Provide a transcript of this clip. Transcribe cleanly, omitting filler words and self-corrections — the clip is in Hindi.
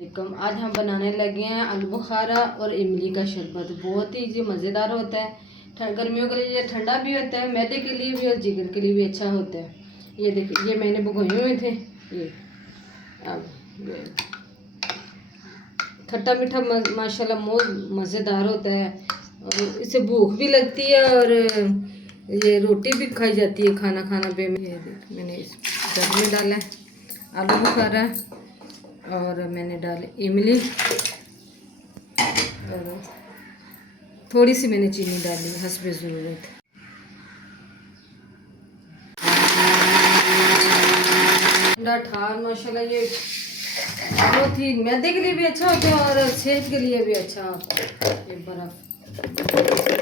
आज हम बनाने लगे हैं आलू बुखारा और इमली का शरबत। बहुत ही ये मज़ेदार होता है। गर्मियों के लिए ये ठंडा भी होता है, मैदे के लिए भी और जिगर के लिए भी अच्छा होता है। ये देखिए, ये मैंने भिगोए हुए थे। ये अब खट्टा मीठा माशाल्लाह बहुत मज़ेदार होता है और इससे भूख भी लगती है और ये रोटी भी खाई जाती है खाना पे। ये देख, मैंने इस जग में डाला है आलू बुखारा और मैंने डाले इमली और थोड़ी सी मैंने चीनी डाली हस्बे ज़रूरत। ठंडा ठार माशाल्लाह ये बहुत ही मैदे के लिए भी अच्छा होता है और सेहत के लिए भी अच्छा होता है। ये बर्फ़